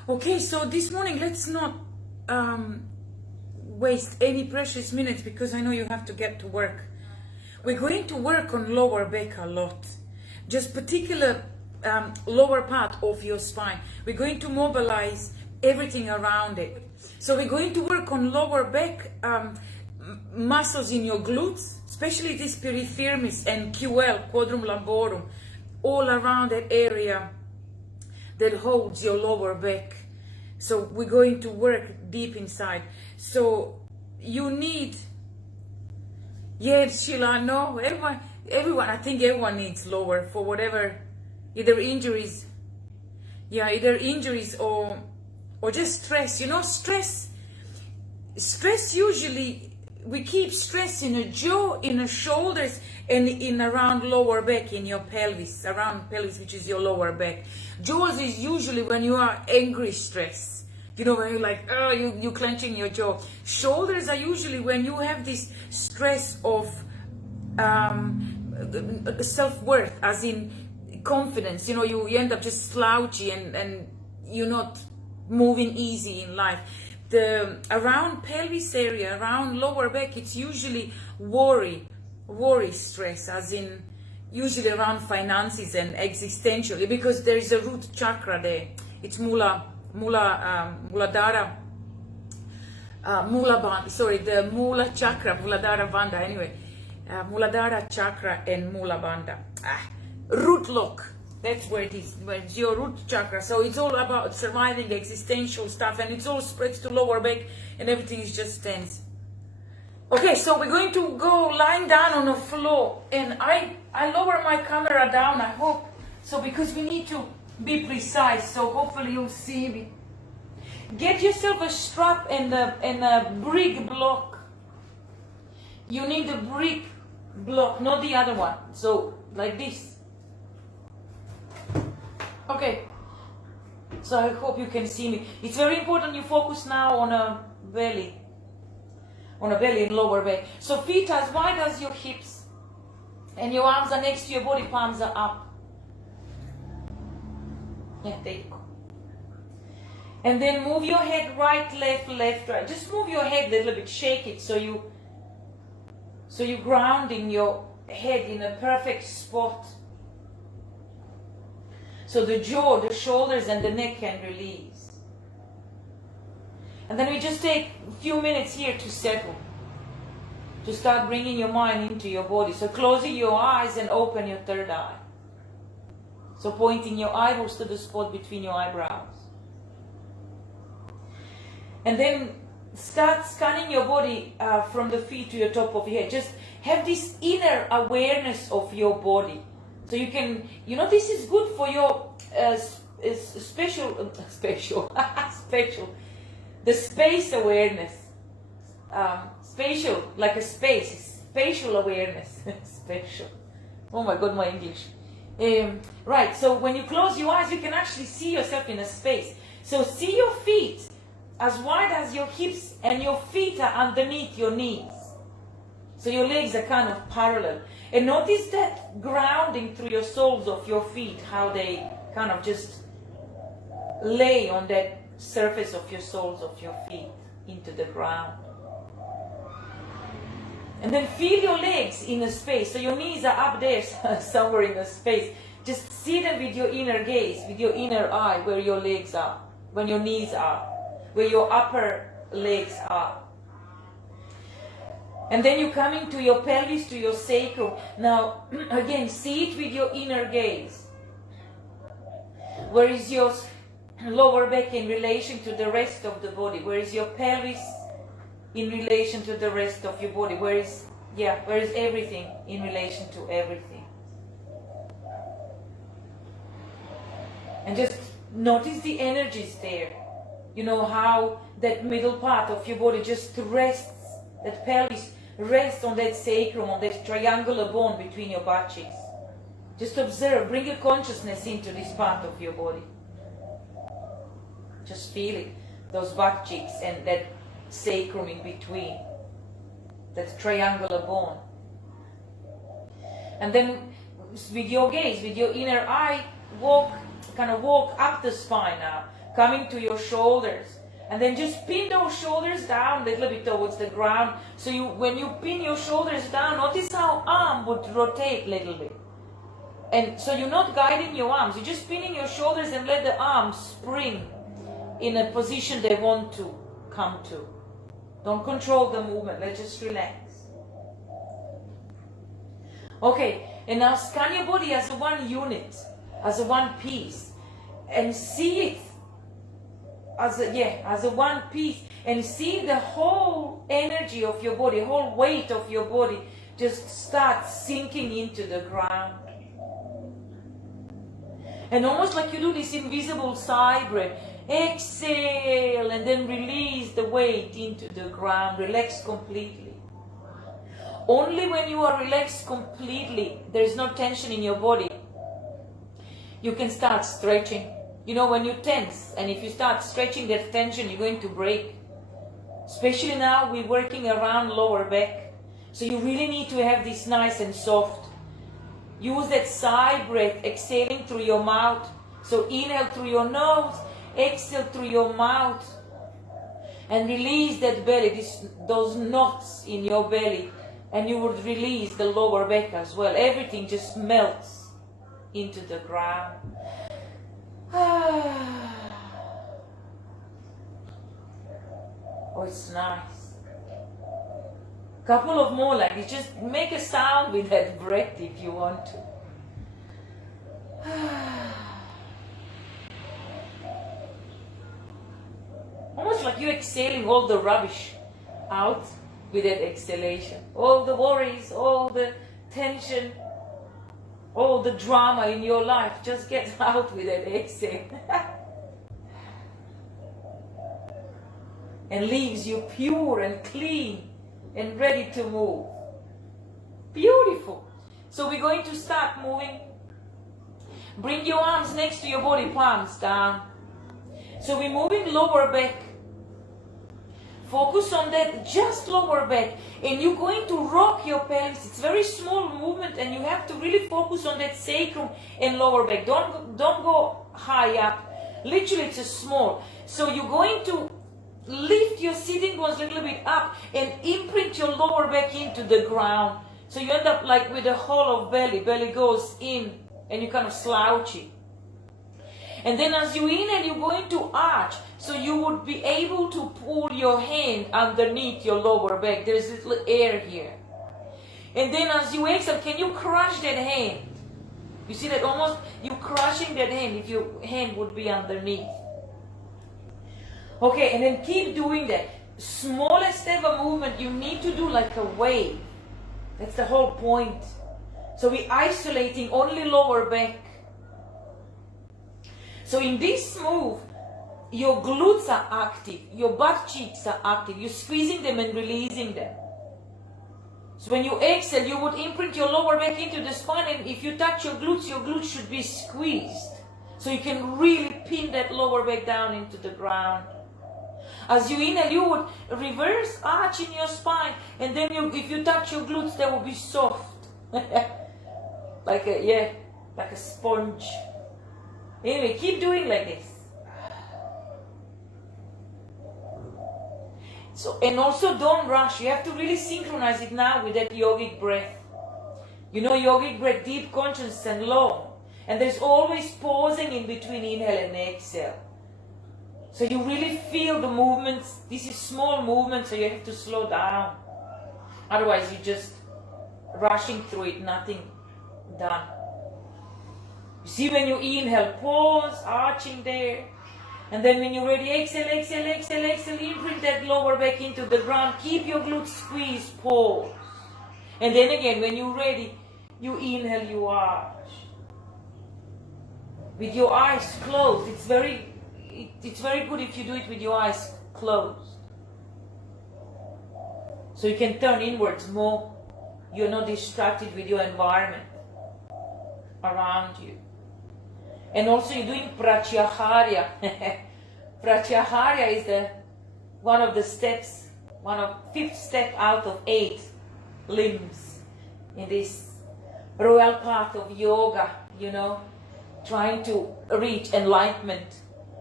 Okay, so this morning let's not waste any precious minutes because I know you have to get to work. We're going to work on lower back a lot, just particular lower part of your spine. We're going to mobilize everything around it. So we're going to work on lower back muscles in your glutes, especially this Piriformins and QL, Quadrum Laborum, all around that area that holds your lower back. So we're going to work deep inside. So you need, yes, Sheila, no, everyone, I think everyone needs lower for whatever, either injuries, either injuries or just stress. You know, stress usually, we keep stress in the jaw, in the shoulders, and in around lower back, in your pelvis, around pelvis, which is your lower back. Jaws is usually when you are angry stress. You know, when you're like, oh, you clenching your jaw. Shoulders are usually when you have this stress of self-worth, as in confidence. You know, you end up just slouchy and you're not moving easy in life. The around pelvis area, around lower back, it's usually worry stress, as in usually around finances and existentially, because there is a root chakra there. It's the Mula chakra, Muladhara Bandha, anyway. Muladhara chakra and Mula Bandha. Root lock. That's where it is, where it's your root chakra. So it's all about surviving existential stuff, and it's all spreads to lower back, and everything is just tense. Okay, so we're going to go lying down on the floor, and I lower my camera down, I hope. So because we need to be precise, so hopefully you'll see me. Get yourself a strap and a brick block. You need a brick block, not the other one. So like this. Okay, so I hope you can see me. It's very important you focus now on a belly and lower back. So feet as wide as your hips, and your arms are next to your body, palms are up. Yeah, there you go. And then move your head right, left, right. Just move your head a little bit, shake it so you're grounding your head in a perfect spot. So the jaw, the shoulders, and the neck can release. And then we just take a few minutes here to settle, to start bringing your mind into your body. So closing your eyes and open your third eye. So pointing your eyeballs to the spot between your eyebrows. And then start scanning your body from the feet to your top of your head. Just have this inner awareness of your body. So you can, you know, this is good for your the space awareness. Spatial, like a space, spatial awareness. Spatial. Oh my God, my English. Right, so when you close your eyes, you can actually see yourself in a space. So see your feet as wide as your hips, and your feet are underneath your knees. So your legs are kind of parallel. And notice that grounding through your soles of your feet, how they kind of just lay on that surface of your soles of your feet into the ground. And then feel your legs in a space. So your knees are up there somewhere in a space. Just see them with your inner gaze, with your inner eye, where your legs are, when your knees are, where your upper legs are. And then you come into your pelvis, to your sacrum. Now, again, see it with your inner gaze. Where is your lower back in relation to the rest of the body? Where is your pelvis in relation to the rest of your body? Where is everything in relation to everything? And just notice the energies there. You know how that middle part of your body just rests, that pelvis rests on that sacrum, on that triangular bone between your butt cheeks. Just observe, bring your consciousness into this part of your body. Just feel it, those butt cheeks and that sacrum in between, that triangular bone. And then with your gaze, with your inner eye, walk up the spine now. coming to your shoulders. And then just pin those shoulders down a little bit towards the ground. So when you pin your shoulders down, notice how arm would rotate a little bit. And so you're not guiding your arms, you're just pinning your shoulders and let the arms spring in a position they want to come to. Don't control the movement, let's just relax. Okay, and now scan your body as a one unit, as a one piece, and see it as a one piece, and see the whole energy of your body, whole weight of your body just start sinking into the ground. And almost like you do this invisible sigh breath. Exhale and then release the weight into the ground. Relax completely. Only when you are relaxed completely, there is no tension in your body, you can start stretching. You know, when you tense, and if you start stretching that tension, you're going to break. Especially now, we're working around lower back. So you really need to have this nice and soft. Use that sigh breath, exhaling through your mouth. So inhale through your nose, exhale through your mouth. And release that belly, those knots in your belly. And you would release the lower back as well. Everything just melts into the ground. Oh, it's nice. Couple of more like this. Just make a sound with that breath if you want to. Almost like you're exhaling all the rubbish out with that exhalation. All the worries, all the tension, all the drama in your life just gets out with that exhale. And leaves you pure and clean and ready to move. Beautiful. So we're going to start moving. Bring your arms next to your body, palms down. So we're moving lower back. Focus on that, just lower back. And you're going to rock your pelvis. It's a very small movement and you have to really focus on that sacrum and lower back. Don't go high up. Literally it's a small. So you're going to lift your sitting bones a little bit up and imprint your lower back into the ground. So you end up like with a hollow belly. Belly goes in and you kind of slouchy. And then as you inhale, you're going to arch. So you would be able to pull your hand underneath your lower back. There's little air here. And then as you exhale, can you crush that hand? You see that almost you're crushing that hand if your hand would be underneath. Okay, and then keep doing that. Smallest ever movement you need to do like a wave. That's the whole point. So we're isolating only lower back. So in this move, your glutes are active, your butt cheeks are active. You're squeezing them and releasing them. So when you exhale, you would imprint your lower back into the spine, and if you touch your glutes should be squeezed. So you can really pin that lower back down into the ground. As you inhale, you would reverse arch in your spine, and then if you touch your glutes, they will be soft. like a sponge. Anyway, keep doing like this. So, and also don't rush. You have to really synchronize it now with that yogic breath. You know, yogic breath, deep, conscious and long. And there's always pausing in between inhale and exhale. So you really feel the movements. This is small movements, so you have to slow down. Otherwise, you're just rushing through it, nothing done. You see, when you inhale, pause, arching there. And then when you're ready, exhale, exhale, exhale, exhale, imprint that lower back into the ground. Keep your glutes squeezed, pause. And then again, when you're ready, you inhale, you arch. With your eyes closed. It's very good if you do it with your eyes closed. So you can turn inwards more. You're not distracted with your environment around you. And also you're doing pratyahara. Pratyahara is one of the steps, fifth step out of 8 limbs in this royal path of yoga, you know, trying to reach enlightenment.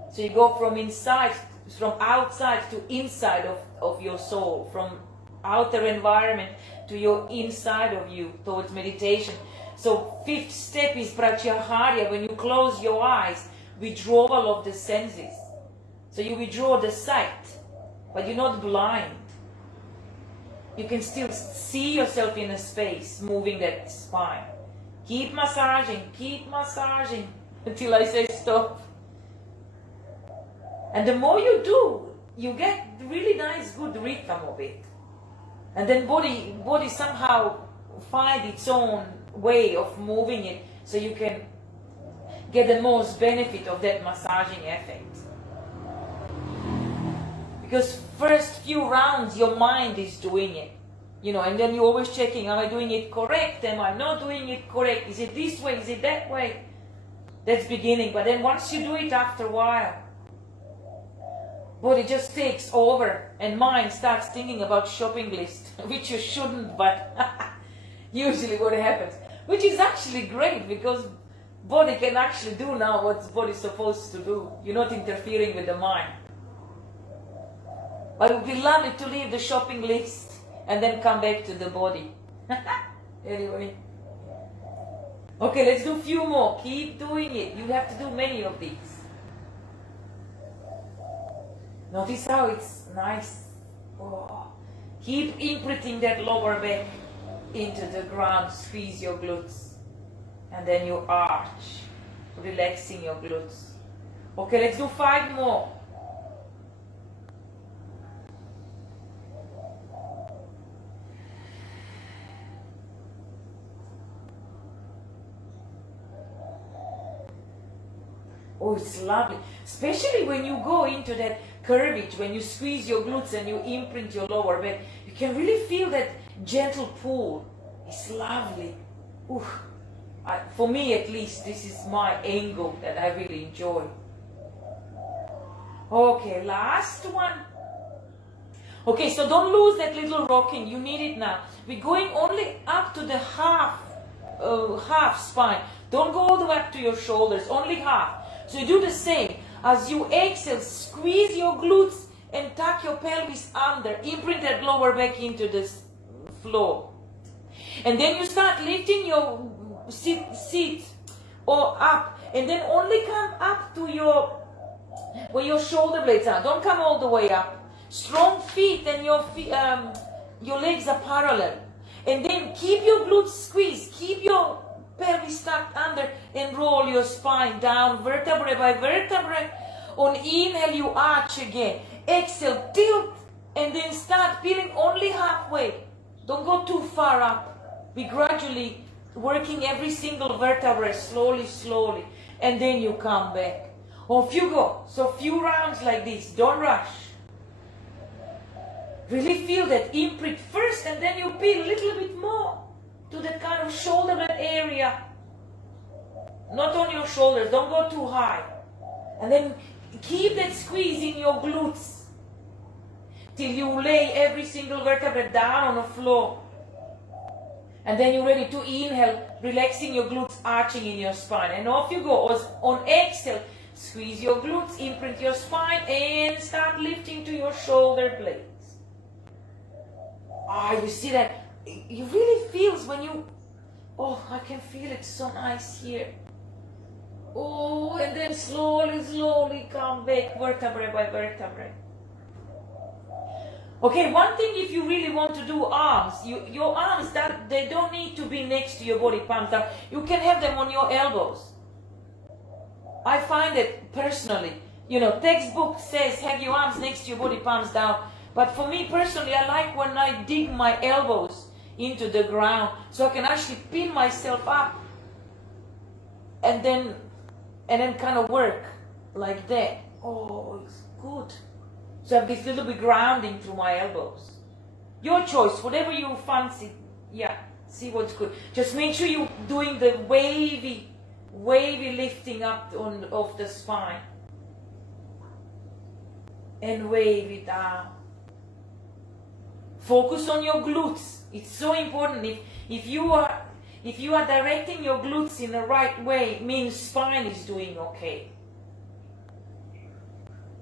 So you go from inside, from outside to inside of your soul, from outer environment to your inside of you towards meditation. So fifth step is pratyahara. When you close your eyes, withdrawal of the senses. So you withdraw the sight, but you're not blind. You can still see yourself in a space, moving that spine. Keep massaging until I say stop. And the more you do, you get really nice, good rhythm of it. And then body somehow find its own way of moving it, so you can get the most benefit of that massaging effect. Because first few rounds your mind is doing it, and then you're always checking, am I doing it correct? Am I not doing it correct? Is it this way? Is it that way? That's beginning. But then once you do it after a while, body just takes over and mind starts thinking about shopping list, which you shouldn't, but usually what happens. Which is actually great, because body can actually do now what body's supposed to do. You're not interfering with the mind. But it would be lovely to leave the shopping list and then come back to the body. Anyway. Okay, let's do a few more. Keep doing it. You have to do many of these. Notice how it's nice. Oh. Keep imprinting that lower back into the ground. Squeeze your glutes. And then you arch, relaxing your glutes. Okay, let's do 5 more. Oh, it's lovely. Especially when you go into that curvage, when you squeeze your glutes and you imprint your lower back, you can really feel that gentle pull. It's lovely. Ooh. For me at least, this is my angle that I really enjoy. Okay, last one. Okay, so don't lose that little rocking. You need it now. We're going only up to the half spine. Don't go all the way up to your shoulders, only half. So you do the same. As you exhale, squeeze your glutes and tuck your pelvis under. Imprint that lower back into the floor. And then you start lifting your seat or up. And then only come up to where your shoulder blades are. Don't come all the way up. Strong feet and your legs are parallel. And then keep your glutes squeezed. Keep your pelvis tucked under and roll your spine down vertebrae by vertebrae. On inhale, you arch again. Exhale, tilt, and then start peeling only halfway. Don't go too far up. Be gradually working every single vertebrae slowly, and then you come back. Off you go. So few rounds like this. Don't rush. Really feel that imprint first, and then you peel a little bit more to that kind of shoulder blade area. Not on your shoulders, don't go too high. And then keep that squeeze in your glutes till you lay every single vertebrae down on the floor. And then you're ready to inhale, relaxing your glutes, arching in your spine. And off you go. On exhale, squeeze your glutes, imprint your spine, and start lifting to your shoulder blades. You see that? It really feels when you, I can feel it so nice here. And then slowly come back vertebrae by vertebrae. Okay, one thing if you really want to do arms, your arms, they don't need to be next to your body, palms down. You can have them on your elbows. I find it personally, textbook says have your arms next to your body, palms down. But for me personally, I like when I dig my elbows into the ground so I can actually pin myself up and then kind of work like that. It's good. So I have this little bit grounding through my elbows. Your choice, whatever you fancy. Yeah, see what's good. Just make sure you're doing the wavy lifting up of the spine. And wave it down. Focus on your glutes. It's so important. If you are directing your glutes in the right way, it means spine is doing okay.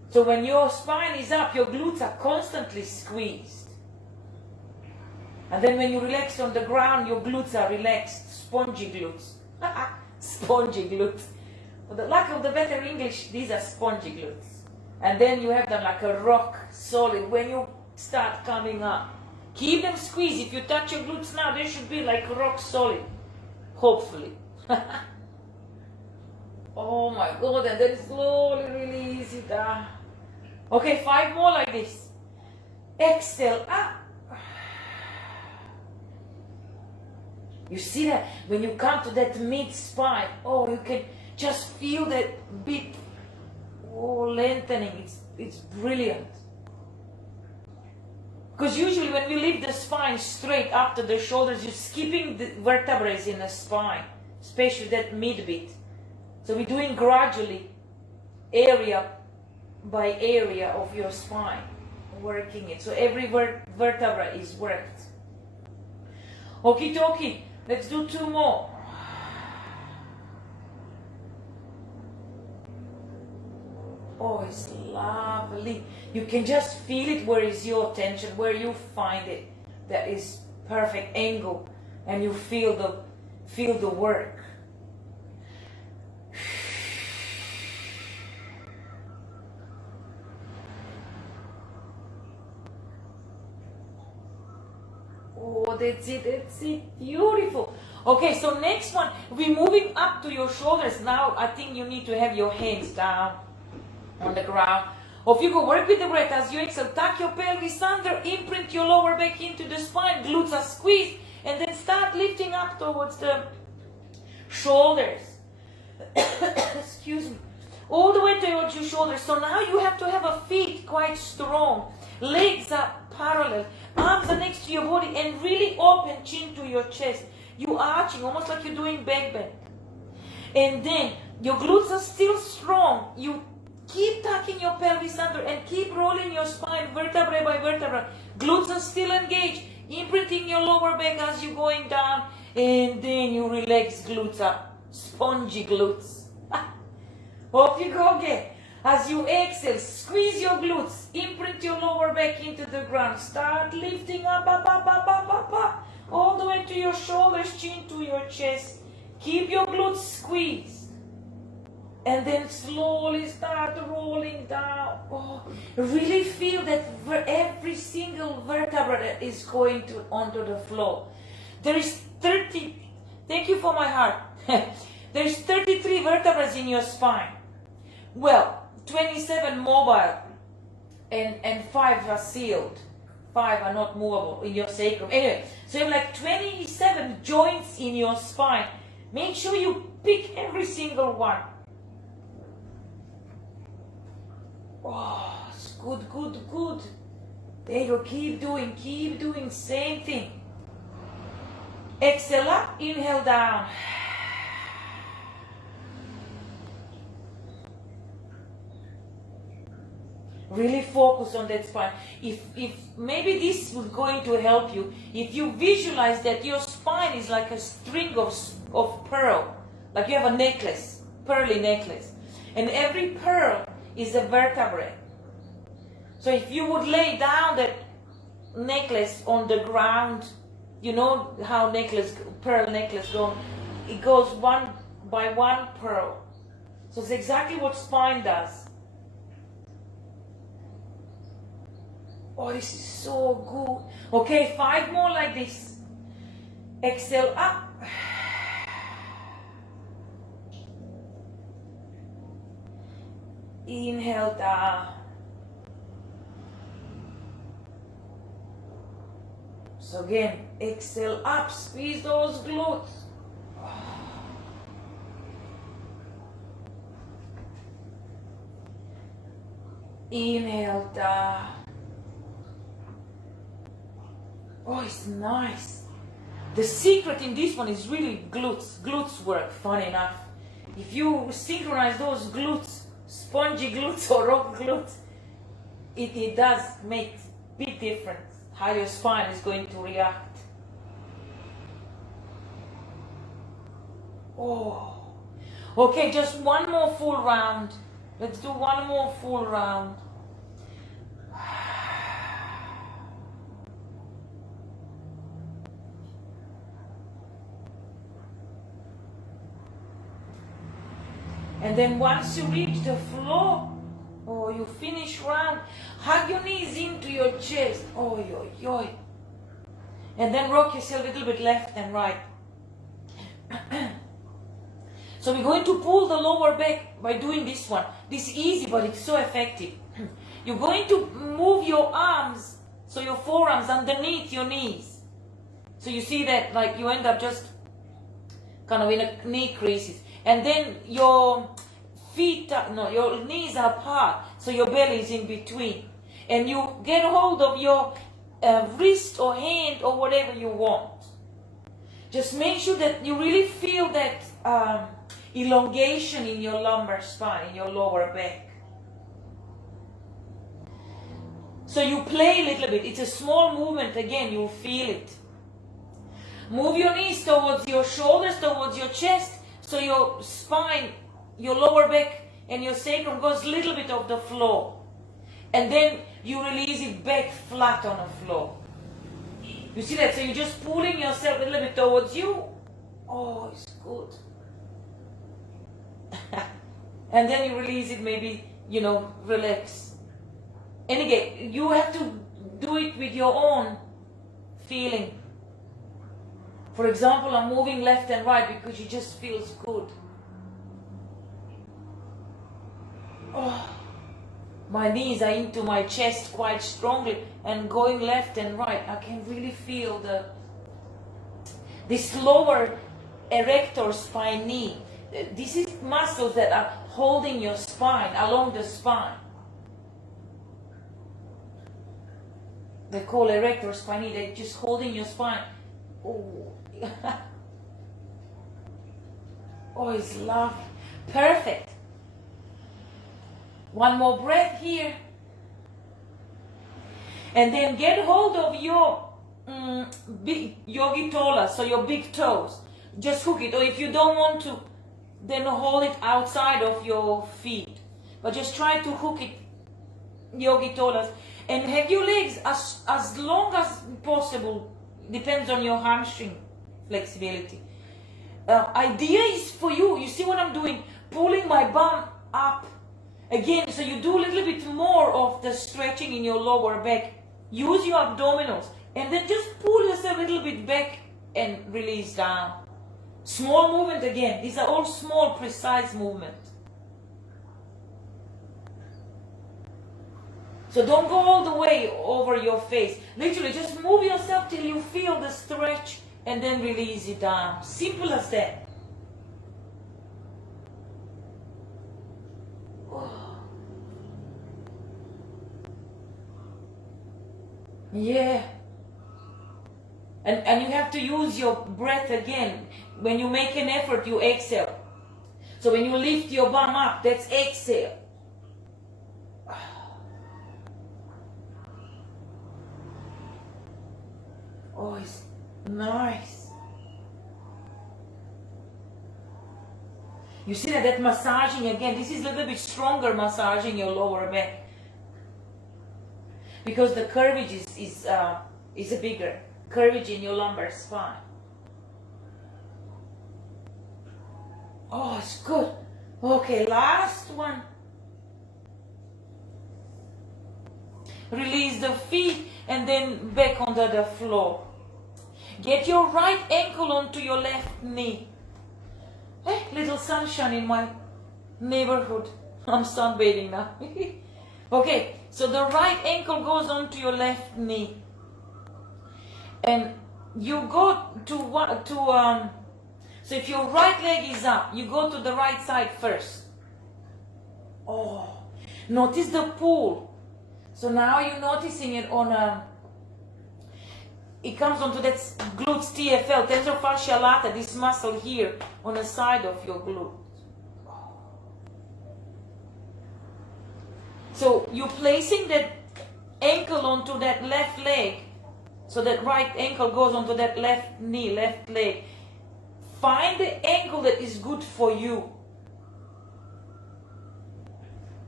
So when your spine is up, your glutes are constantly squeezed. And then when you relax on the ground, your glutes are relaxed, spongy glutes. Spongy glutes. For the lack of the better English, these are spongy glutes. And then you have them like a rock solid when you start coming up. Keep them squeezed. If you touch your glutes now, they should be like rock solid. Hopefully. Oh my God, and then slowly release it down. Okay, 5 more like this. Exhale up. You see that when you come to that mid spine, oh, you can just feel that bit, oh, lengthening. It's brilliant. Because usually when we leave the spine straight up to the shoulders, you're skipping the vertebrae in the spine, especially that mid bit. So we're doing gradually, area by area of your spine, working it. So every vertebra is worked. Okie dokie, let's do 2 more. Oh, it's lovely. You can just feel it where is your tension, where you find it. That is perfect angle, and you feel the work. Oh, that's it, beautiful. Okay, so next one, we're moving up to your shoulders. Now I think you need to have your hands down on the ground. Or if you go work with the breath as you exhale, tuck your pelvis under, imprint your lower back into the spine, glutes are squeezed, and then start lifting up towards the shoulders. Excuse me. All the way towards your shoulders. So now you have to have a feet quite strong. Legs are parallel. Arms are next to your body and really open chin to your chest. You arching, almost like you're doing back bend. And then your glutes are still strong. You keep tucking your pelvis under and keep rolling your spine vertebra by vertebra. Glutes are still engaged. Imprinting your lower back as you're going down. And then you relax glutes up. Spongy glutes. Off you go again. As you exhale, squeeze your glutes. Imprint your lower back into the ground. Start lifting up. All the way to your shoulders, chin to your chest. Keep your glutes squeezed. And then slowly start rolling down. Oh, really feel that every single vertebra that is going onto the floor. There is 30, thank you for my heart. There's 33 vertebrae in your spine. Well, 27 mobile and 5 are sealed. 5 are not movable in your sacrum. Anyway, so you have like 27 joints in your spine. Make sure you pick every single one. Oh, it's good. There you go, keep doing, same thing. Exhale up, inhale down. Really focus on that spine. If maybe this is going to help you, if you visualize that your spine is like a string of pearl, like you have a necklace, pearly necklace, and every pearl is a vertebrae. So if you would lay down that necklace on the ground, you know how pearl necklace goes, it goes one by one pearl. So it's exactly what spine does. Oh, this is so good. Okay, 5 more like this. Exhale up. Inhale down. So again, exhale up, squeeze those glutes. Inhale down. Oh, it's nice. The secret in this one is really glutes. Glutes work, fun enough. If you synchronize those glutes, spongy glutes or rock glutes, it does make big difference how your spine is going to react. Oh, okay, just one more full round. Let's do one more full round. And then once you reach the floor, or you finish round, hug your knees into your chest. Oh, yo, yo. And then rock yourself a little bit left and right. So we're going to pull the lower back by doing this one. This is easy, but it's so effective. You're going to move your arms, so your forearms underneath your knees. So you see that, like, you end up just kind of in a knee creases. And then your feet, your knees are apart, so your belly is in between. And you get hold of your wrist or hand or whatever you want. Just make sure that you really feel that elongation in your lumbar spine, in your lower back. So you play a little bit. It's a small movement. Again, you'll feel it. Move your knees towards your shoulders, towards your chest, so your spine, your lower back and your sacrum goes a little bit off the floor. And then you release it back flat on the floor. You see that? So you're just pulling yourself a little bit towards you. Oh, it's good. And then you release it, maybe, relax. And again, you have to do it with your own feeling. For example, I'm moving left and right because it just feels good. Oh, my knees are into my chest quite strongly, and going left and right, I can really feel this lower erector spine knee. This is muscles that are holding your spine, along the spine. They call erector spine knee. They're just holding your spine. Oh, oh, it's lovely. Perfect. One more breath here. And then get hold of your big yogi tola, so your big toes. Just hook it. Or if you don't want to, then hold it outside of your feet. But just try to hook it, yogi tolas. And have your legs as long as possible. Depends on your hamstring flexibility. Idea is for you. You see what I'm doing? Pulling my bum up. Again, so you do a little bit more of the stretching in your lower back. Use your abdominals. And then just pull yourself a little bit back and release down. Small movement again. These are all small, precise movements. So don't go all the way over your face. Literally, just move yourself till you feel the stretch and then release it down. Simple as that. Yeah. And you have to use your breath again. When you make an effort, you exhale. So when you lift your bum up, that's exhale. Oh, it's nice. You see that massaging again, this is a little bit stronger massaging your lower back. Because the curvage is a bigger curvage in your lumbar spine. Oh, it's good. Okay, last one. Release the feet and then back onto the floor. Get your right ankle onto your left knee. Hey, little sunshine in my neighborhood. I'm sunbathing now. Okay, so the right ankle goes onto your left knee. And you go so if your right leg is up, you go to the right side first. Oh, notice the pull. So now you're noticing it it comes onto that glutes TFL, tensor fascia lata, this muscle here on the side of your glute. So you're placing that ankle onto that left leg, so that right ankle goes onto that left knee, left leg. Find the ankle that is good for you.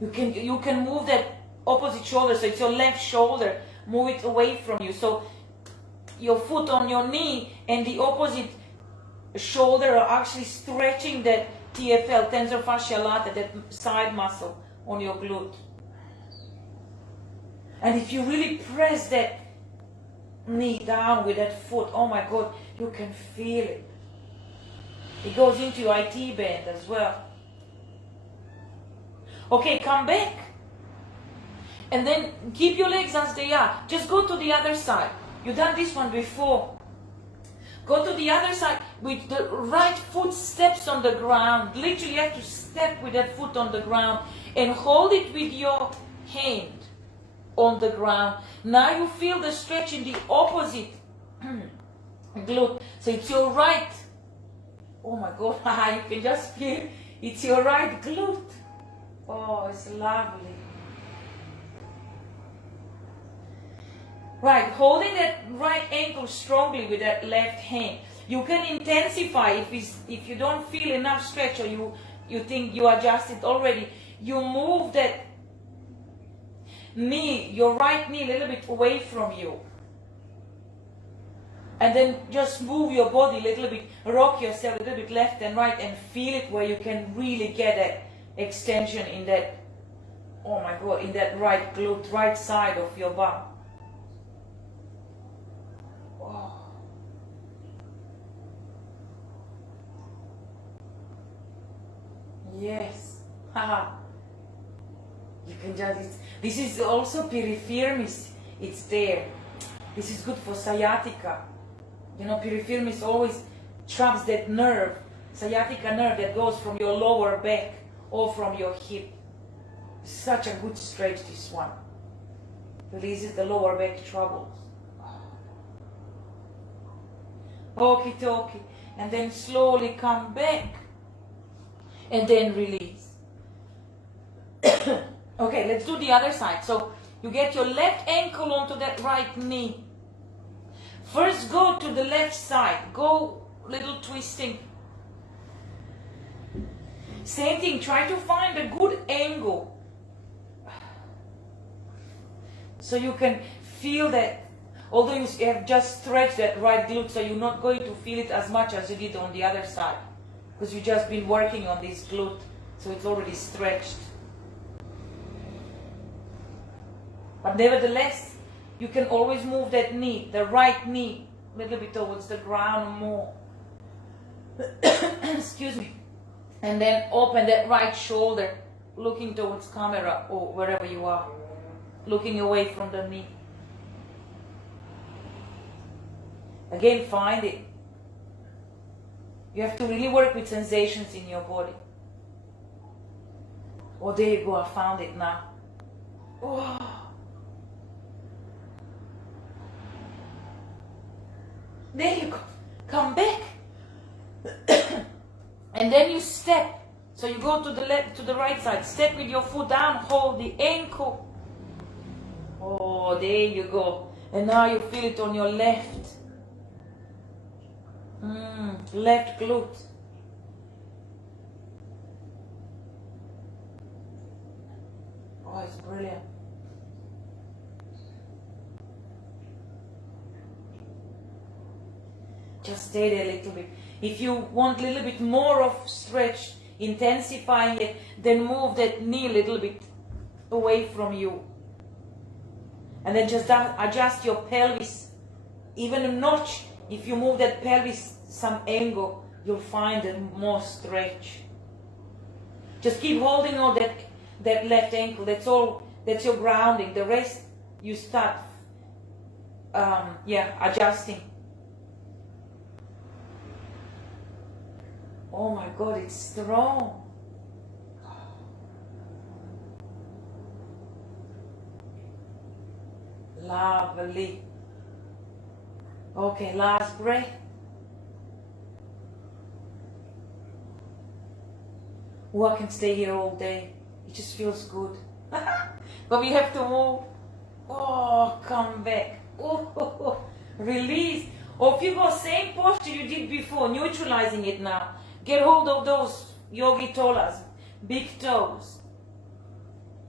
You can move that opposite shoulder, so it's your left shoulder, move it away from you. So your foot on your knee and the opposite shoulder are actually stretching that TFL, tensor fascia lata, that side muscle on your glute. And if you really press that knee down with that foot, oh my God, you can feel it. It goes into your IT band as well. Okay, come back. And then keep your legs as they are. Just go to the other side. You've done this one before. Go to the other side with the right foot steps on the ground. Literally you have to step with that foot on the ground and hold it with your hand on the ground. Now you feel the stretch in the opposite glute. So it's your right. Oh my God, you can just feel it's your right glute. Oh, it's lovely. Right, holding that right ankle strongly with that left hand. You can intensify if you don't feel enough stretch, or you think you adjusted already. You move that knee, your right knee, a little bit away from you. And then just move your body a little bit, rock yourself a little bit left and right, and feel it where you can really get that extension in that, oh my God, in that right glute, right side of your bum. Oh. Yes. Haha. You can just, this is also piriformis. It's there. This is good for sciatica. You know, piriformis always traps that nerve, sciatica nerve that goes from your lower back or from your hip. Such a good stretch, this one. Releases the lower back troubles. Okie dokie. And then slowly come back. And then release. Okay, let's do the other side. So you get your left ankle onto that right knee. First go to the left side. Go little twisting. Same thing, try to find a good angle. So you can feel that, although you have just stretched that right glute, so you're not going to feel it as much as you did on the other side. Because you've just been working on this glute, so it's already stretched. But nevertheless, you can always move that knee, the right knee, a little bit towards the ground more. Excuse me. And then open that right shoulder, looking towards camera or wherever you are, looking away from the knee. Again, find it. You have to really work with sensations in your body. Oh, there you go, I found it now. Oh. There you go. Come back. And then you step. So you go to the left, to the right side. Step with your foot down. Hold the ankle. Oh, there you go. And now you feel it on your left. Left glute. Oh, it's brilliant. Just stay there a little bit. If you want a little bit more of stretch, intensifying it, then move that knee a little bit away from you. And then just adjust your pelvis. Even a notch, if you move that pelvis some angle, you'll find more stretch. Just keep holding on that left ankle. That's all. That's your grounding. The rest, you start adjusting. Oh my God, it's strong. Lovely. Okay, last breath. Oh, I can stay here all day. It just feels good. But we have to move. Oh, come back. Oh, release. Or if you go same posture you did before, neutralizing it now. Get hold of those yogi tolas, big toes.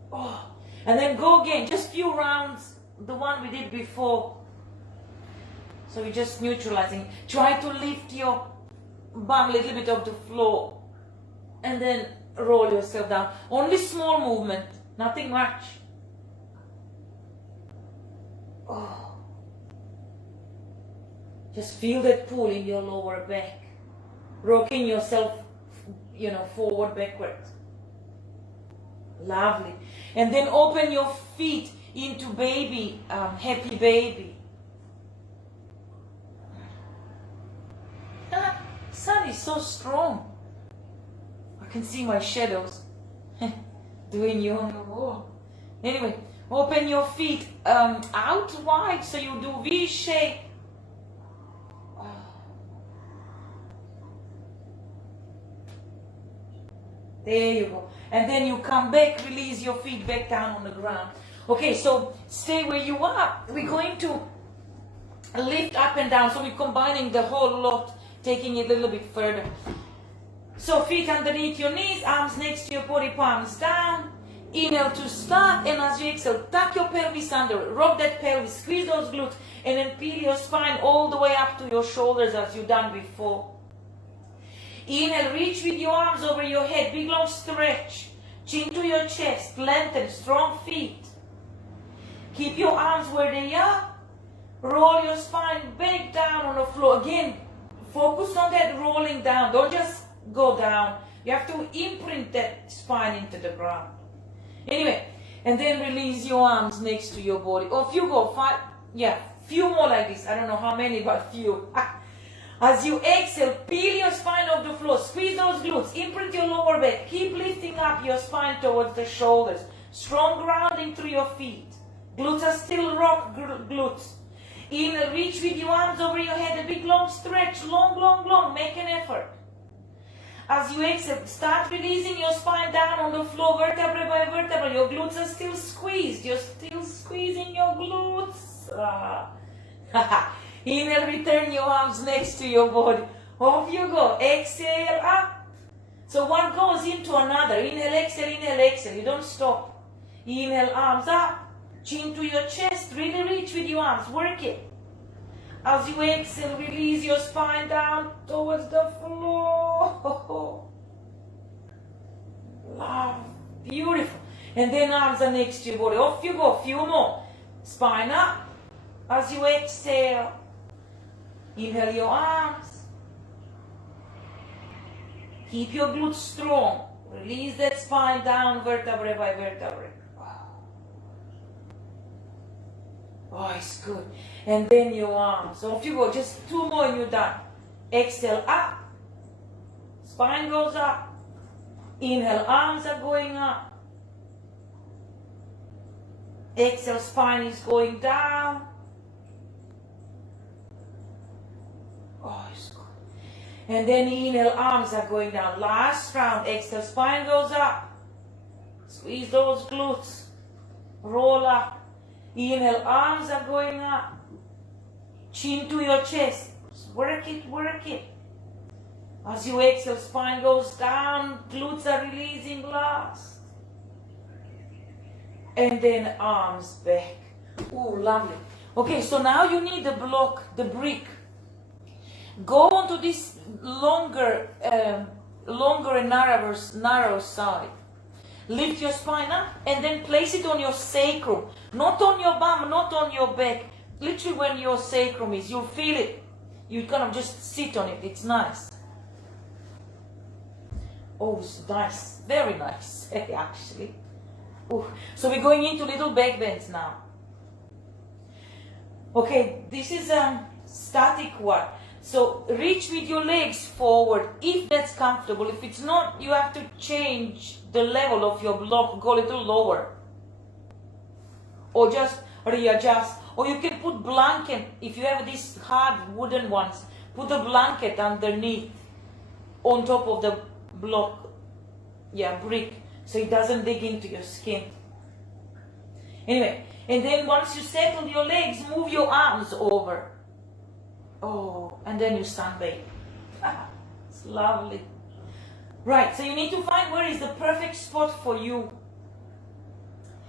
Oh, and then go again, just few rounds, the one we did before. So we're just neutralizing. Try to lift your bum a little bit off the floor and then roll yourself down. Only small movement, nothing much. Oh. Just feel that pull in your lower back. Rocking yourself, forward, backwards. Lovely. And then open your feet into baby, happy baby. Sun is so strong. I can see my shadows doing you on the wall. Anyway, open your feet out wide so you do V shape. There you go. And then you come back, release your feet back down on the ground. Okay, so stay where you are. We're going to lift up and down. So we're combining the whole lot, taking it a little bit further. So feet underneath your knees, arms next to your body, palms down. Inhale to start, and as you exhale, tuck your pelvis under, rock that pelvis, squeeze those glutes, and then peel your spine all the way up to your shoulders as you've done before. Inhale, reach with your arms over your head, big long stretch, chin to your chest, lengthen, strong feet. Keep your arms where they are, roll your spine back down on the floor. Again, focus on that rolling down, don't just go down. You have to imprint that spine into the ground. Anyway, and then release your arms next to your body. Or if you go few more like this. I don't know how many, but few. As you exhale, peel your spine off the floor, squeeze those glutes, imprint your lower back, keep lifting up your spine towards the shoulders. Strong grounding through your feet. Glutes are still rock glutes. Inhale, reach with your arms over your head, a big long stretch, long, make an effort. As you exhale, start releasing your spine down on the floor, vertebra by vertebra. Your glutes are still squeezed. You're still squeezing your glutes. Inhale, return your arms next to your body. Off you go. Exhale, up. So one goes into another. Inhale, exhale. You don't stop. Inhale, arms up. Chin to your chest. Really reach with your arms. Work it. As you exhale, release your spine down towards the floor. Love. Beautiful. And then arms are next to your body. Off you go. Few more. Spine up. As you exhale, inhale your arms. Keep your glutes strong. Release that spine down vertebra by vertebra. Oh, it's good. And then your arms. So off you go. Just two more and you're done. Exhale up. Spine goes up. Inhale, arms are going up. Exhale, spine is going down. Oh, it's good. And then inhale, arms are going down. Last round. Exhale, spine goes up. Squeeze those glutes. Roll up. Inhale, arms are going up. Chin to your chest. Work it. As you exhale, spine goes down. Glutes are releasing last. And then arms back. Oh, lovely. Okay, so now you need the block, the brick. Go onto this longer and narrow side. Lift your spine up and then place it on your sacrum. Not on your bum, not on your back. Literally when your sacrum is, you'll feel it. You kind of just sit on it. It's nice. Oh, it's nice. Very nice, actually. Ooh. So we're going into little back bends now. Okay, this is a static one. So reach with your legs forward if that's comfortable. If it's not, you have to change the level of your block, go a little lower. Or just readjust. Or you can put blanket, if you have these hard wooden ones, put a blanket underneath on top of the block, brick, so it doesn't dig into your skin. Anyway, and then once you settle your legs, move your arms over. Oh, and then you sunbathe. It's lovely. Right, so you need to find where is the perfect spot for you.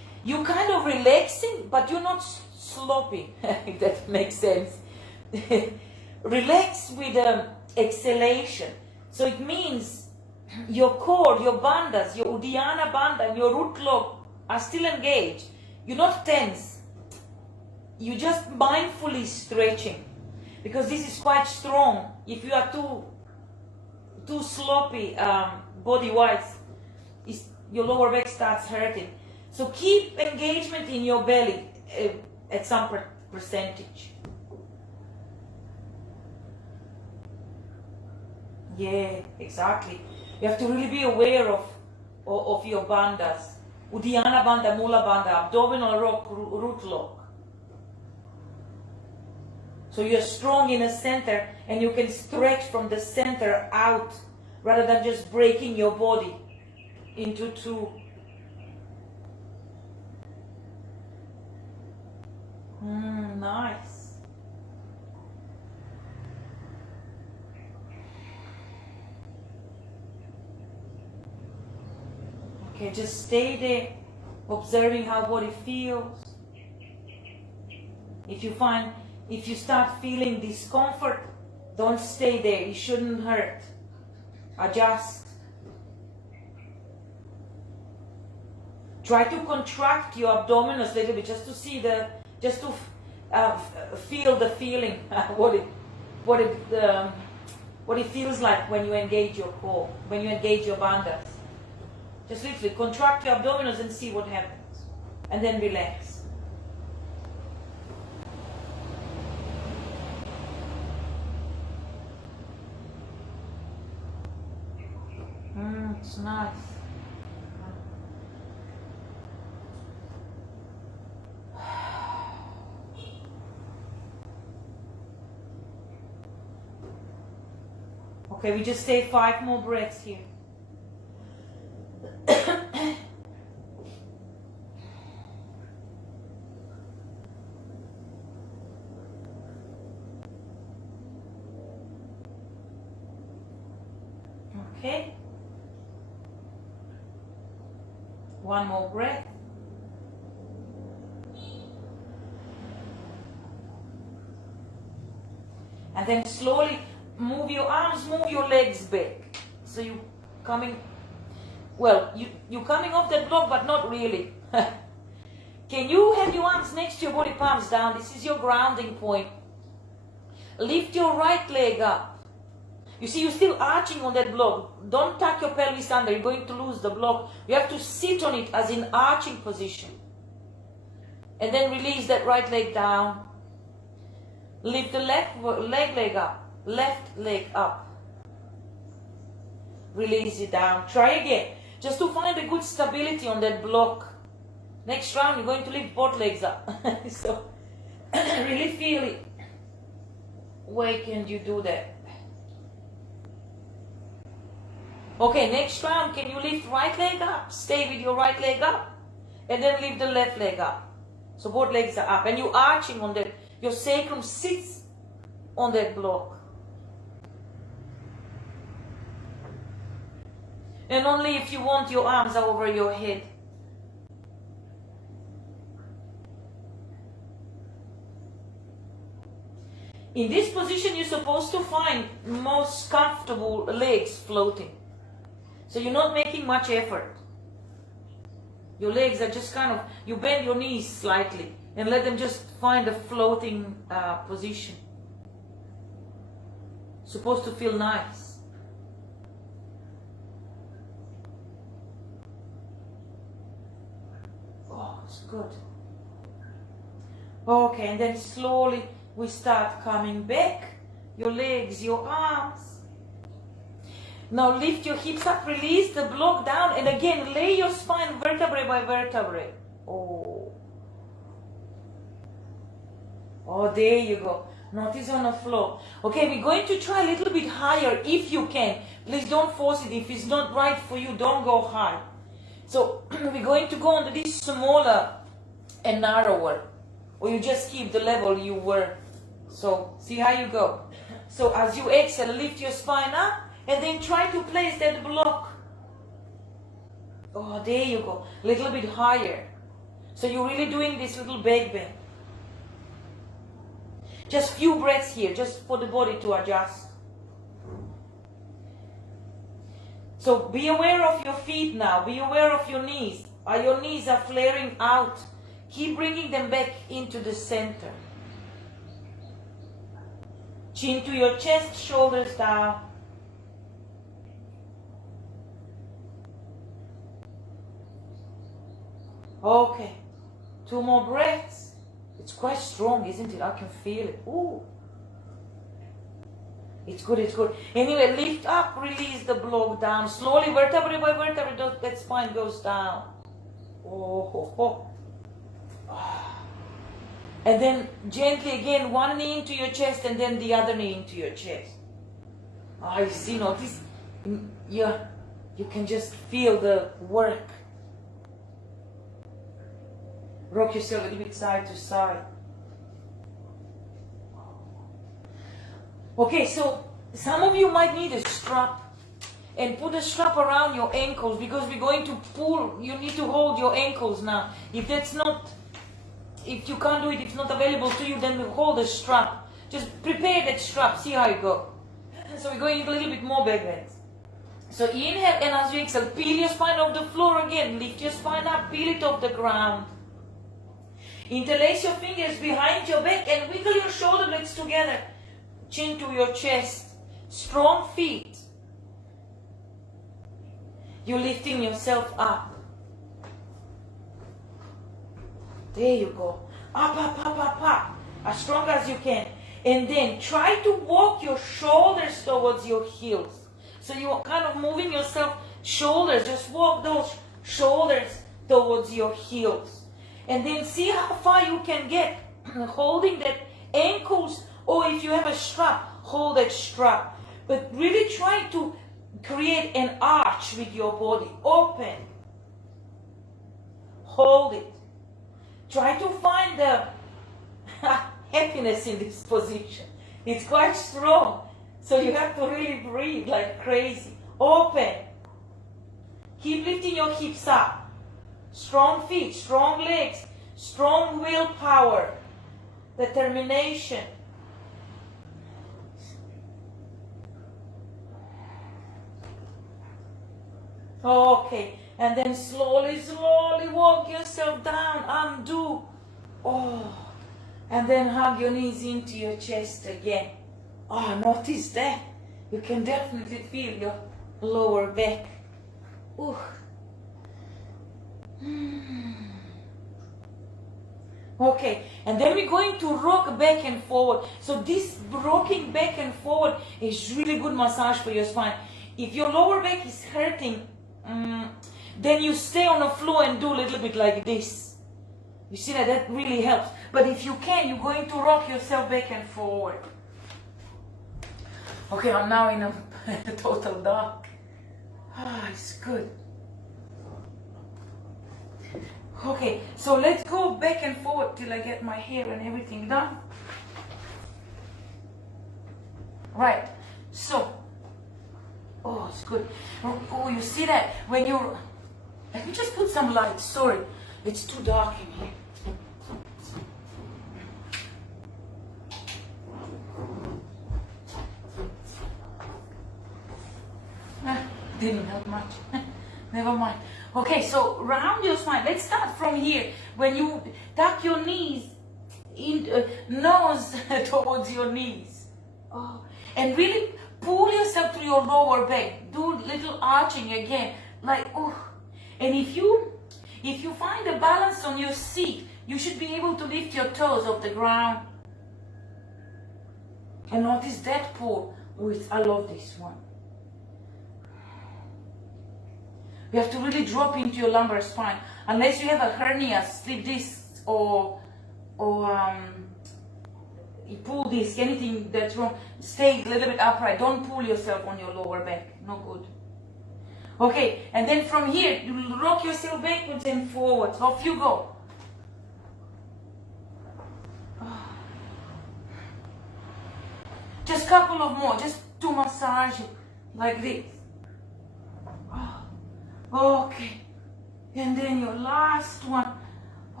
You kind of relaxing, but you're not sloppy, if that makes sense. Relax with exhalation. So it means your core, your bandhas, your Uddiyana bandha and your root lock are still engaged. You're not tense. You're just mindfully stretching. Because this is quite strong. If you are too sloppy body-wise, your lower back starts hurting. So keep engagement in your belly at some percentage. Yeah, exactly. You have to really be aware of your bandhas. Uddiyana bandha, Mula bandha, abdominal root lock. So you're strong in the center and you can stretch from the center out rather than just breaking your body into two. Nice. Okay, just stay there, observing how body feels. If you start feeling discomfort, don't stay there. It shouldn't hurt. Adjust. Try to contract your abdominals a little bit, just to see feel the feeling, what it feels like when you engage your core, when you engage your bandhas. Just literally contract your abdominals and see what happens, and then relax. It's nice. Okay, we just take 5 more breaths here. Okay. 1 more breath. And then slowly move your arms, move your legs back. So you coming, well, you're coming off that block, but not really. Can you have your arms next to your body, palms down? This is your grounding point. Lift your right leg up. You see, you're still arching on that block. Don't tuck your pelvis under. You're going to lose the block. You have to sit on it as in arching position. And then release that right leg down. Lift the left leg up. Left leg up. Release it down. Try again. Just to find a good stability on that block. Next round, you're going to lift both legs up. So, really feel it. Where can you do that? Okay, next round, can you lift right leg up? Stay with your right leg up. And then lift the left leg up. So both legs are up. And you're arching on that. Your sacrum sits on that block. And only if you want, your arms are over your head. In this position, you're supposed to find most comfortable legs floating. So you're not making much effort. Your legs are just kind of, you bend your knees slightly and let them just find a floating position. Supposed to feel nice. Oh, it's good. Okay, and then slowly we start coming back. Your legs, your arms. Now lift your hips up, release the block down, and again lay your spine vertebrae by vertebrae. Oh, there you go. Notice on the floor. Okay, we're going to try a little bit higher if you can. Please don't force it. If it's not right for you, don't go high. So we're going to go on to this smaller and narrower, or you just keep the level you were. So see how you go. So as you exhale, lift your spine up. And then try to place that block. Oh, there you go. A little bit higher. So you're really doing this little back bend. Just few breaths here, just for the body to adjust. So be aware of your feet now. Be aware of your knees. Your knees are flaring out. Keep bringing them back into the center. Chin to your chest, shoulders down. Okay. 2 more breaths. It's quite strong, isn't it? I can feel it. Ooh. It's good, it's good. Anyway, lift up, release the block down. Slowly, vertebrae by vertebrae, that spine goes down. Oh, ho, ho. And then gently again, one knee into your chest and then the other knee into your chest. You see, notice, you can just feel the work. Rock yourself a little bit side to side. Okay, so some of you might need a strap. And put a strap around your ankles because we're going to pull. You need to hold your ankles now. If you can't do it, if it's not available to you, then hold a strap. Just prepare that strap. See how you go. So we're going a little bit more back bends. So inhale, and as you exhale, peel your spine off the floor again. Lift your spine up, peel it off the ground. Interlace your fingers behind your back and wiggle your shoulder blades together. Chin to your chest. Strong feet. You're lifting yourself up. There you go. Up, up, up, up, up. As strong as you can. And then try to walk your shoulders towards your heels. So you're kind of moving yourself, shoulders. Just walk those shoulders towards your heels. And then see how far you can get. Holding that ankles, or if you have a strap, hold that strap. But really try to create an arch with your body. Open. Hold it. Try to find the happiness in this position. It's quite strong. So you have to really breathe like crazy. Open. Keep lifting your hips up. Strong feet, strong legs, strong willpower, determination. Okay, and then slowly, slowly walk yourself down, undo. And then hug your knees into your chest again. Notice that. You can definitely feel your lower back. Okay, and then we're going to rock back and forward. So this rocking back and forward is really good massage for your spine. If your lower back is hurting, then you stay on the floor and do a little bit like this. You see that really helps. But if you can, you're going to rock yourself back and forward. Okay, I'm now in a total dark. It's good. Okay, so let's go back and forward till I get my hair and everything done. Right, so, it's good. You see that? When you, let me just put some light, sorry. It's too dark in here. Didn't help much. Never mind. Okay, so round your spine. Let's start from here. When you tuck your knees, nose towards your knees. And really pull yourself to your lower back. Do little arching again. And if you find a balance on your seat, you should be able to lift your toes off the ground. And notice that pull. I love this one. You have to really drop into your lumbar spine. Unless you have a hernia, slip disc, or you pull disc, anything that's wrong, stay a little bit upright. Don't pull yourself on your lower back. No good. Okay, and then from here, you rock yourself backwards and forwards. Off you go. Just a couple of more, just to massage it like this. Okay, and then your last one.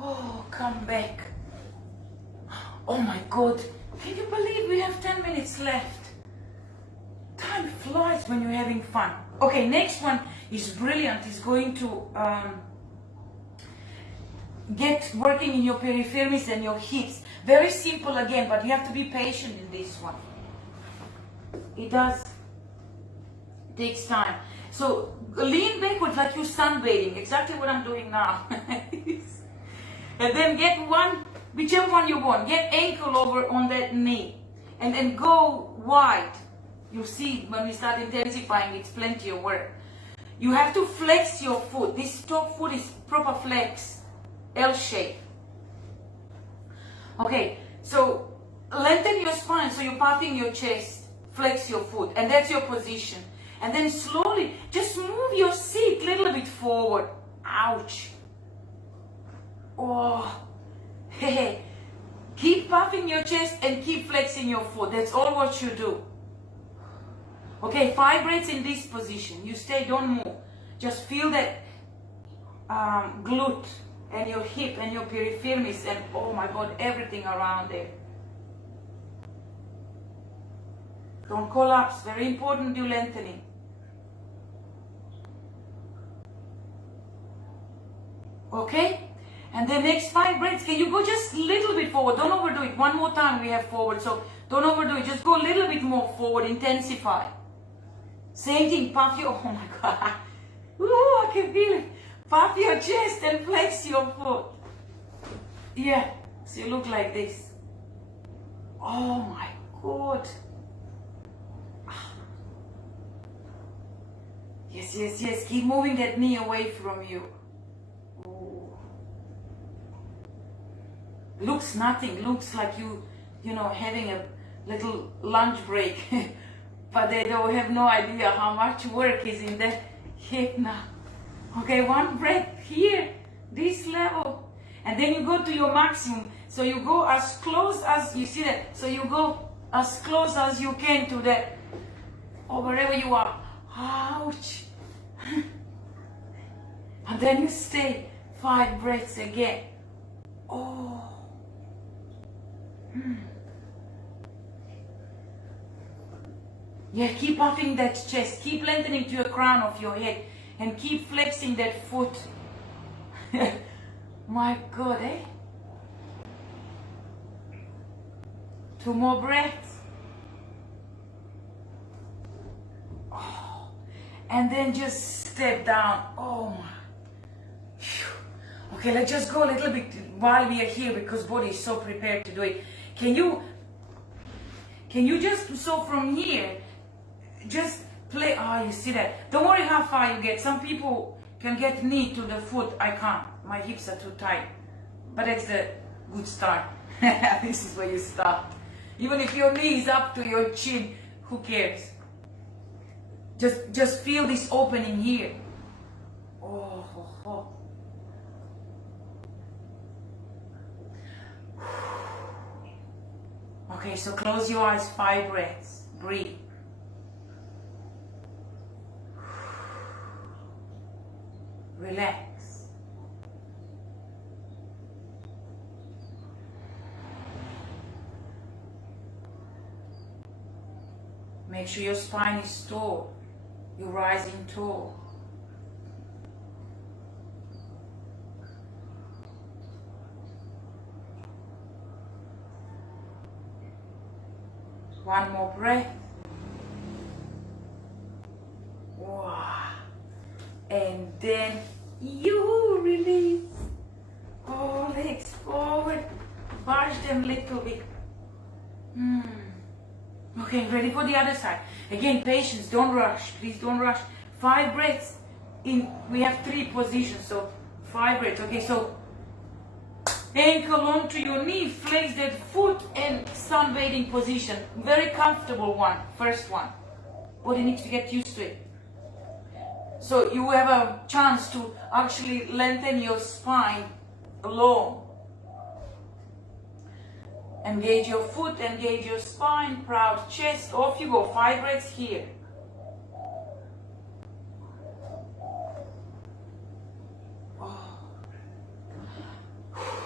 Oh, come back. Oh my God. Can you believe we have 10 minutes left? Time flies when you're having fun. Okay, next one is brilliant. It's going to get working in your piriformis and your hips. Very simple again, but you have to be patient in this one. It takes time. So lean backwards like you're sunbathing, exactly what I'm doing now. And then get one, whichever one you want, get ankle over on that knee. And then go wide. You see, when we start intensifying, it's plenty of work. You have to flex your foot. This top foot is proper flex, L shape. Okay, so lengthen your spine, so you're puffing your chest, flex your foot, and that's your position. And then slowly, just move your seat a little bit forward. Ouch. Oh, hey. Keep puffing your chest and keep flexing your foot. That's all what you do. Okay, 5 breaths in this position. You stay, don't move. Just feel that glute and your hip and your piriformis and oh my God, everything around there. Don't collapse. Very important, you lengthening. Okay? And the next 5 breaths, can you go just a little bit forward? Don't overdo it. One more time we have forward. So don't overdo it. Just go a little bit more forward. Intensify. Same thing. Puff your, oh my God. Ooh, I can feel it. Puff your chest and flex your foot. Yeah. So you look like this. Oh my God. Yes, yes, yes. Keep moving that knee away from you. Ooh. Looks nothing. Looks like you know, having a little lunch break. But they don't have no idea how much work is in that hip now. Okay, 1 breath here, this level. And then you go to your maximum. So you go as close as, you see that? So you go as close as you can to that, or wherever you are. Ouch. And then you stay 5 breaths again. Oh. Yeah, keep puffing that chest. Keep lengthening to the crown of your head. And keep flexing that foot. My God, eh? 2 more breaths. Oh. And then just step down. Oh my. Phew. Okay, let's just go a little bit while we are here because body is so prepared to do it. Can you just, so from here, just play, you see that? Don't worry how far you get. Some people can get knee to the foot. I can't. My hips are too tight. But that's the good start. This is where you start. Even if your knee is up to your chin, who cares? Just feel this opening here. Oh, oh, oh. Okay, so close your eyes, 5 breaths. Breathe. Relax. Make sure your spine is tall. You're rising tall. One more breath. Wow. And then you release. Oh, legs forward. Push them a little bit. Okay, ready for the other side. Again, patience, don't rush. Please don't rush. 5 breaths. We have 3 positions, so 5 breaths. Okay, so ankle onto your knee, flex that foot and sunbathing position. Very comfortable one, first one. Body needs to get used to it. So you have a chance to actually lengthen your spine long. Engage your foot, engage your spine, proud chest. Off you go, 5 breaths here. Oh.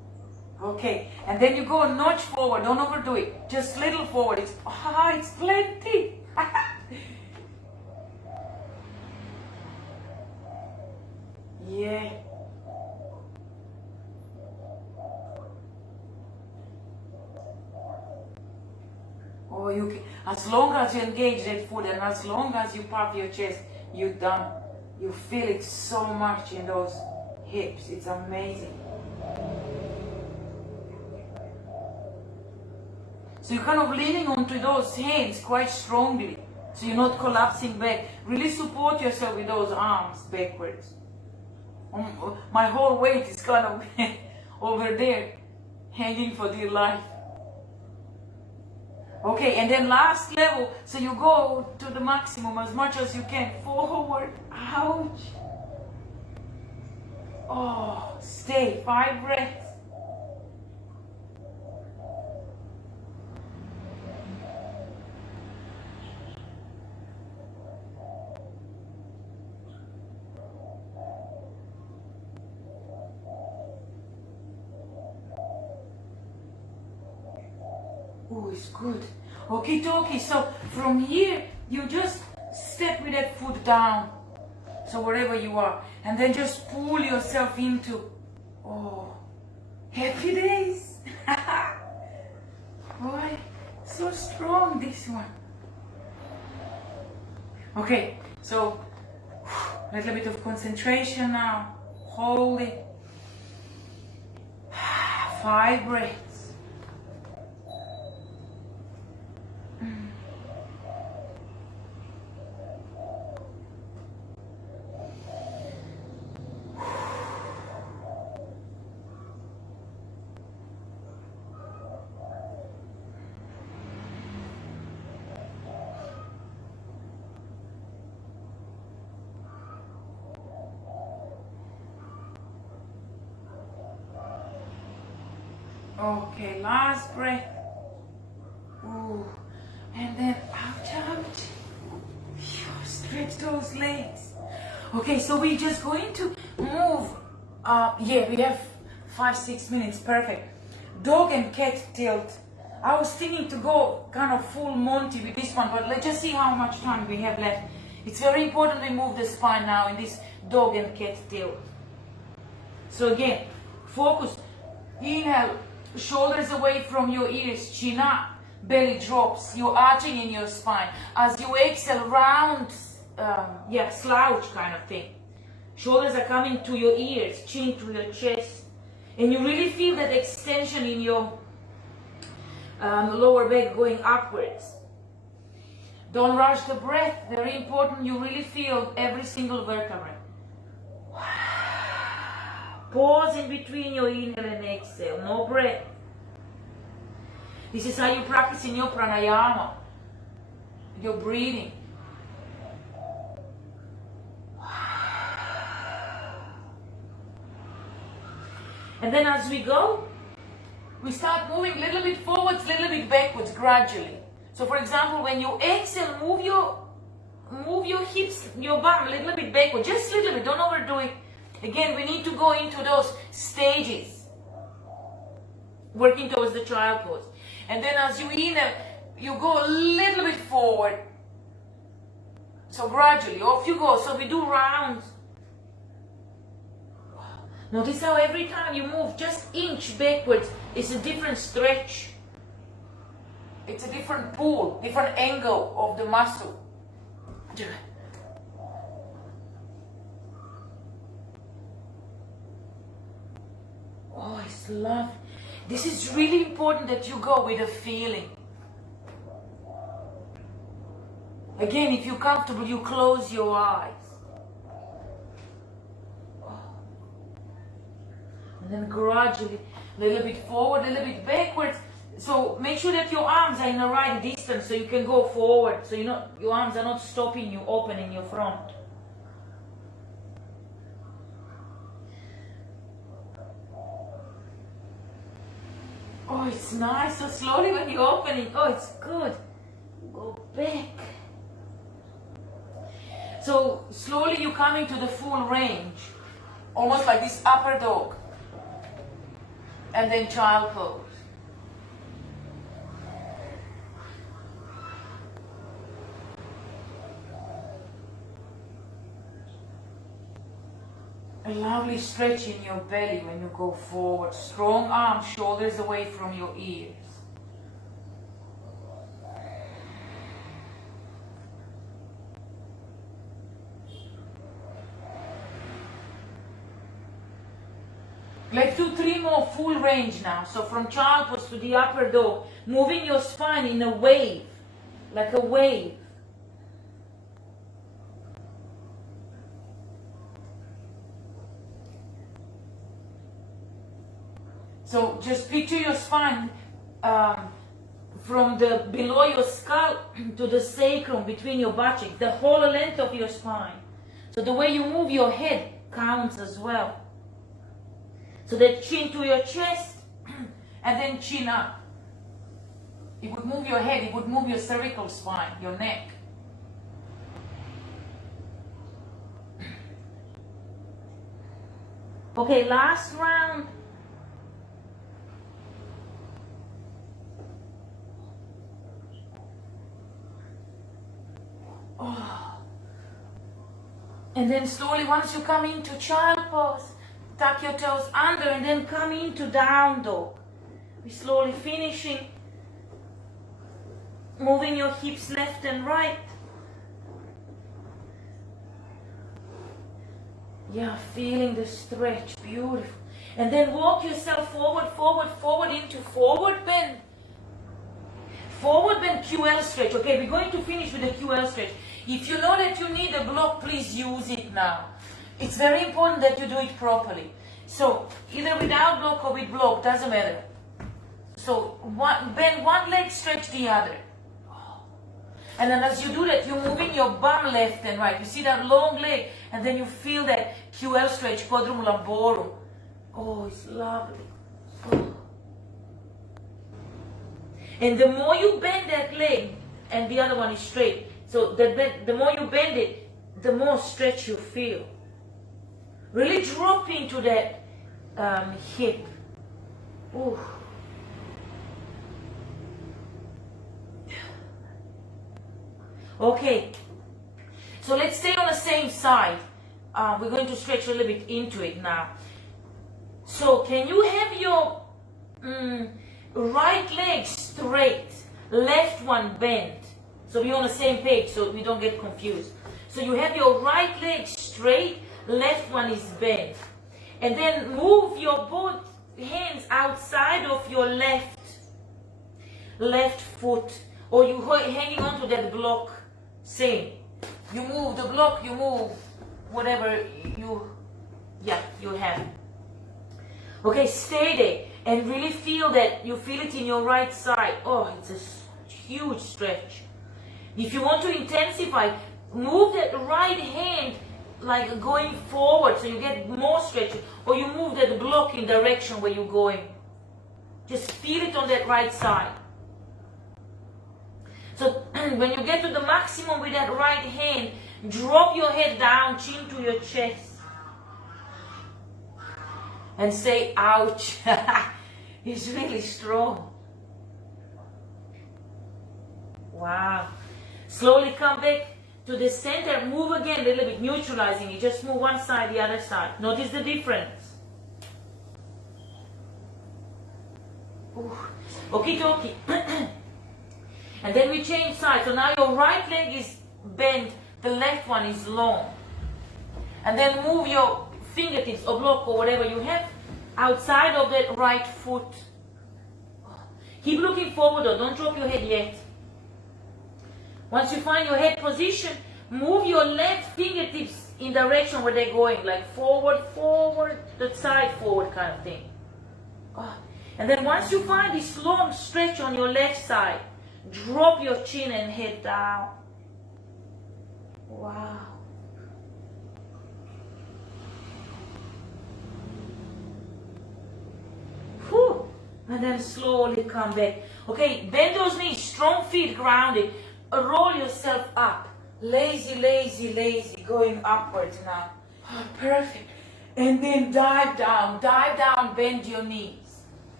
Okay, and then you go a notch forward, don't overdo it, just little forward, it's plenty. Yeah. Oh, you can, as long as you engage that foot and as long as you puff your chest, you're done. You feel it so much in those hips, it's amazing. So you're kind of leaning onto those hands quite strongly, so you're not collapsing back. Really support yourself with those arms backwards. My whole weight is kind of over there, hanging for dear life. Okay, and then last level, so you go to the maximum as much as you can. Forward, ouch. Oh, stay, 5 breaths. Oh, it's good. Okie dokie. So from here, you just step with that foot down. So wherever you are. And then just pull yourself into, oh, happy days. Boy, so strong this one. Okay, so a little bit of concentration now. Hold it. 5 breaths. Okay, last breath. Ooh. And then out. Stretch those legs. Okay, so we're just going to move. Yeah, we have 5-6 minutes. Perfect. Dog and cat tilt. I was thinking to go kind of full Monty with this one, but let's just see how much time we have left. It's very important we move the spine now in this dog and cat tilt. So again, focus. Inhale. Shoulders away from your ears, chin up, belly drops, you're arching in your spine. As you exhale, round, slouch kind of thing. Shoulders are coming to your ears, chin to your chest. And you really feel that extension in your lower back going upwards. Don't rush the breath, very important, you really feel every single vertebrae. Pause in between your inhale and exhale, no breath. This is how you practice in your pranayama, your breathing. And then as we go, we start moving a little bit forwards, a little bit backwards gradually. So for example, when you exhale, move your hips, your bum a little bit backward, just a little bit, don't overdo it. Again, we need to go into those stages, working towards the child pose. And then as you inhale, you go a little bit forward. So gradually, off you go. So we do rounds. Notice how every time you move, just inch backwards, it's a different stretch. It's a different pull, different angle of the muscle. Oh, it's lovely. This is really important that you go with a feeling. Again, if you're comfortable, you close your eyes. And then gradually, a little bit forward, a little bit backwards. So make sure that your arms are in the right distance so you can go forward. So your arms are not stopping you, opening your front. Oh, it's nice. So slowly when you open it, oh, it's good. Go back. So slowly you're coming to the full range. Almost like this upper dog. and then child pose. A lovely stretch in your belly when you go forward. Strong arms, shoulders away from your ears. Let's do 3 more full range now. So from child pose to the upper dog, moving your spine in a wave, like a wave. So just picture your spine from the below your skull to the sacrum between your buttocks, the whole length of your spine. So the way you move your head counts as well. So that chin to your chest and then chin up. It would move your head, it would move your cervical spine, your neck. Okay, last round. Oh. And then slowly, once you come into child pose, tuck your toes under and then come into down dog. We're slowly finishing, moving your hips left and right. Yeah, feeling the stretch, beautiful. And then walk yourself forward, forward, forward into forward bend. Forward bend QL stretch. Okay, we're going to finish with the QL stretch. If you know that you need a block, please use it now. It's very important that you do it properly. So, either without block or with block, doesn't matter. So, bend one leg, stretch the other. And then as you do that, you're moving your bum left and right. You see that long leg, and then you feel that QL stretch, Quadrum Laborum. Oh, it's lovely. Oh. And the more you bend that leg, and the other one is straight, so the more you bend it, the more stretch you feel. Really drop into that hip. Ooh. Okay, so let's stay on the same side. We're going to stretch a little bit into it now. So can you have your right leg straight, left one bent? So we're on the same page so we don't get confused. So you have your right leg straight, left one is bent. And then move your both hands outside of your left foot. Or you hanging on to that block. Same. You move the block, you move whatever you have. Okay, stay there and really feel that you feel it in your right side. Oh, it's a huge stretch. If you want to intensify, move that right hand like going forward so you get more stretch, or you move that block in direction where you're going. Just feel it on that right side. So when you get to the maximum with that right hand, drop your head down, chin to your chest. And say, ouch. It's really strong. Wow. Slowly come back to the center. Move again a little bit, neutralizing it. Just move one side, the other side. Notice the difference. Okie dokie. And then we change sides. So now your right leg is bent, the left one is long. And then move your fingertips or block or whatever you have outside of that right foot. Keep looking forward though, don't drop your head yet. Once you find your head position, move your left fingertips in direction where they're going, like forward, forward, the side forward kind of thing. And then once you find this long stretch on your left side, drop your chin and head down. Wow. Whew. And then slowly come back. Okay, bend those knees, strong feet grounded. Roll yourself up. Lazy, lazy, lazy. Going upwards now. Oh, perfect. And then dive down, bend your knees.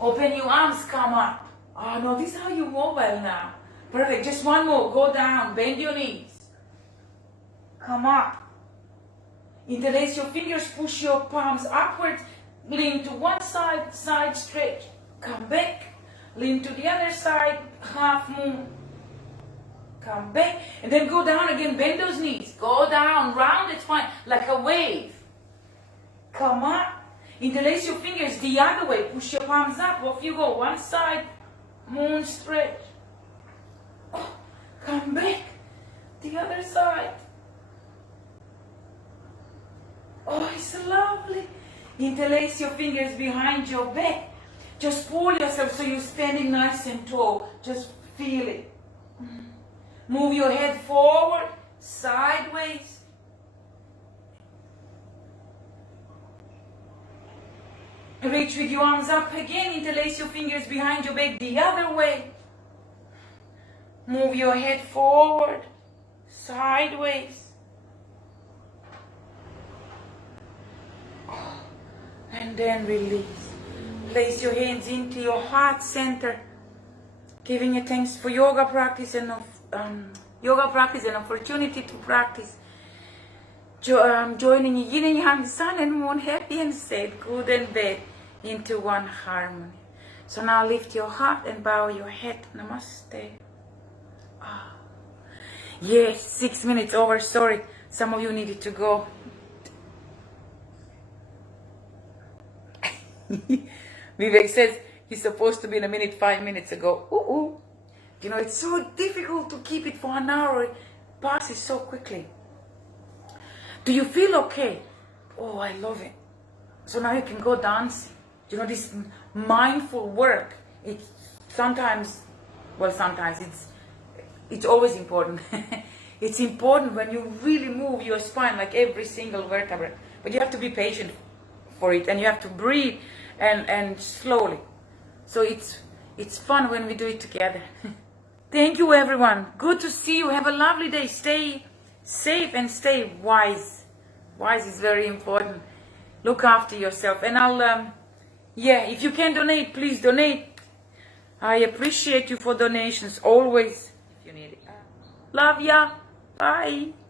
Open your arms, come up. Oh no, this is how you mobile now. Perfect, just one more. Go down, bend your knees. Come up. Interlace your fingers, push your palms upwards. Lean to one side, side stretch. Come back. Lean to the other side, half moon. Come back. And then go down again, bend those knees. Go down, round it fine, like a wave. Come up. Interlace your fingers the other way. Push your palms up. Off you go. One side, moon stretch. Oh, come back. The other side. Oh, it's lovely. Interlace your fingers behind your back. Just pull yourself so you're standing nice and tall. Just feel it. Move your head forward, sideways. Reach with your arms up again. Interlace your fingers behind your back the other way. Move your head forward, sideways. And then release. Place your hands into your heart center, giving you thanks for yoga practice and opportunity to practice. Joining yin and yang, sun and moon, happy and sad, good and bad, into one harmony. So now lift your heart and bow your head. Namaste. Ah. Yes, 6 minutes over. Sorry, some of you needed to go. Vivek says he's supposed to be in a minute 5 minutes ago. Ooh. You know, it's so difficult to keep it for an hour. It passes so quickly. Do you feel okay? Oh, I love it. So now you can go dancing. You know, this mindful work, it's sometimes it's always important. It's important when you really move your spine, like every single vertebra. But you have to be patient for it, and you have to breathe and slowly. So it's fun when we do it together. Thank you, everyone. Good to see you. Have a lovely day. Stay safe and stay wise. Wise is very important. Look after yourself. And I'll, if you can donate, please donate. I appreciate you for donations always. If you need it. Love ya. Bye.